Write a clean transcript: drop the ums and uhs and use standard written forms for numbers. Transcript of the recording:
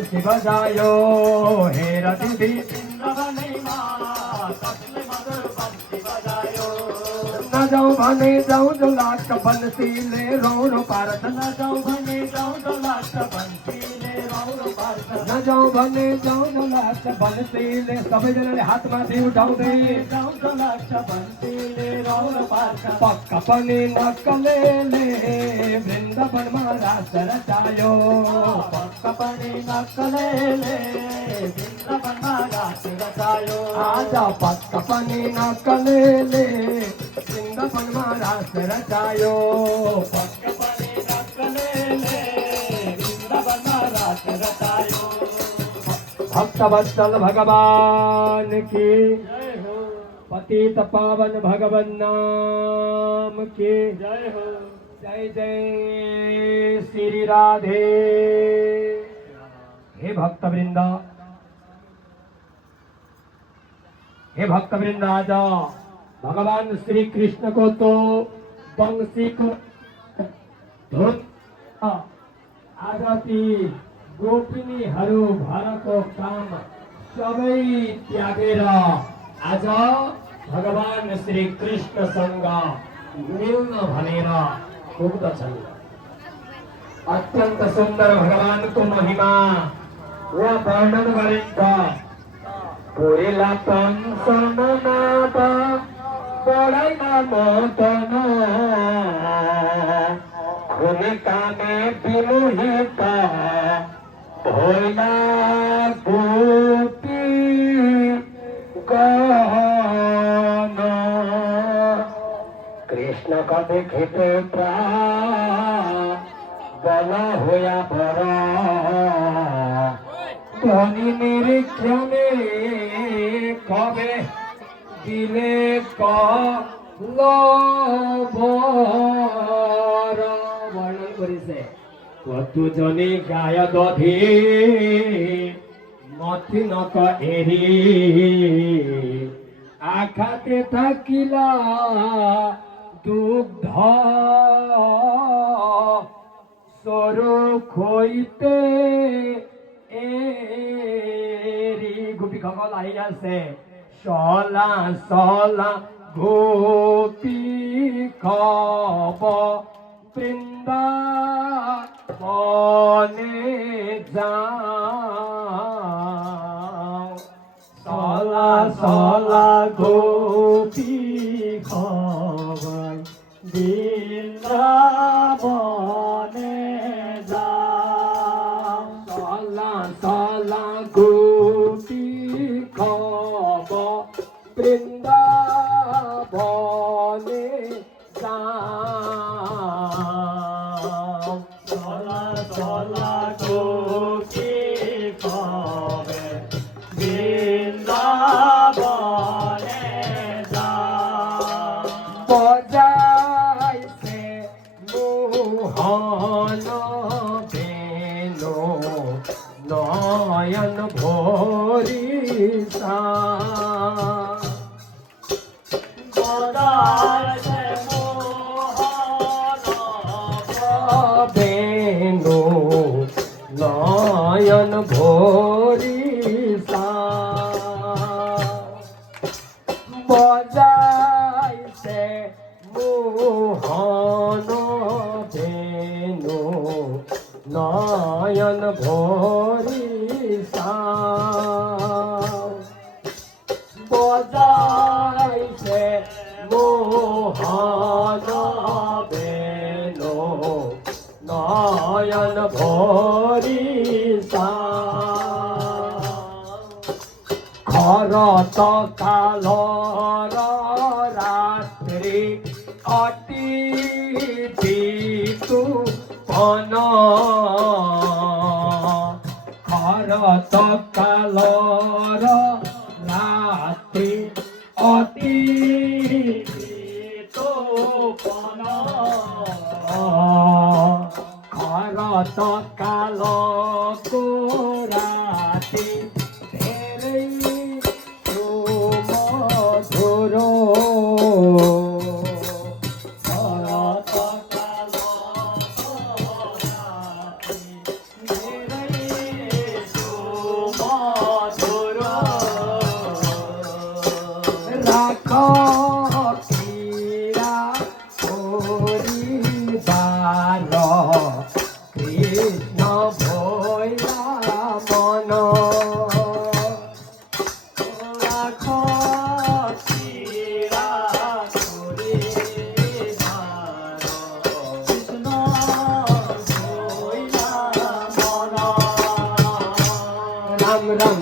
बंसी बजायो हे रति न जाऊं भने जाऊं जो लाट बंसी ले रो पारत न जाऊं भने जाऊं जो लाट बंसी ले रो पारत न जाऊं भने जाऊं जो लाट बंसी ले सबै जनाले हात माथि उठाउँदै जाऊं जो लाट बंसी ले रो पारत पक्का पनि नक्कलेले वृन्दावनमा रास रचायो पक्का पनि नक्कलेले वृन्दावनमा रास रचायो आज पक्का पनि नक्कलेले वृन्दावनमा रास रचायो पक्का पनि नक्कलेले वृन्दावनमा रास रचायो भक्तवत्सल भगवान की जय हो पतित पावन भगवान नाम की जय हो जय जय श्री राधे। हे भक्तवृंद आज भगवान श्री कृष्ण को तो बंसी को धुन आज ती गोपिनीहरू भरको काम सबै त्यागेर आज भगवान श्री कृष्णसँग मिल्न भनेर पुग्दछन्। अत्यन्त सुन्दर भगवानको महिमा वा वर्णन गरिन्छ। पुरेला पंसमनाद बढाइमा मदन खुने कामे विमोहित भोइला गोपी गहन कृष्ण का देखे बल होया बर ध्वनि निरीक्षणे कबे दिले वर्णन करिছে কতু জনে গায় দধি মথি নক এরি আখাতে থাকিলা দুগ্ধ সরু খইতে এরি গোপী সকল আহি আছে চলা চলা গোপী খব বৃন্দাবনে যাও চলা চলা গোপী খব বৃন্দাবনে যাও চলা চলা গোপী খব বৃন্দাবনে যাও চলা চলা গোপী খবে বৃন্দাবনে যাও বজাইছে মোহন বেণু নয়ন ভরিসা বজাইছে মোহন বেণু নয়ন ভরিসা বজাইছে মোহন বেণু নয়ন ভরিসা বজাইছে মোহন বেণু নয়ন ভরিসা খরত কালর রাত্রি অতি বিতু পন খরত কালর রাত্রি অতি বিতু পন খরত কাল রাতি মধুর শরৎ কাল মন রাখো চিরা করে কৃষ্ণ হইলা মন রাম রাম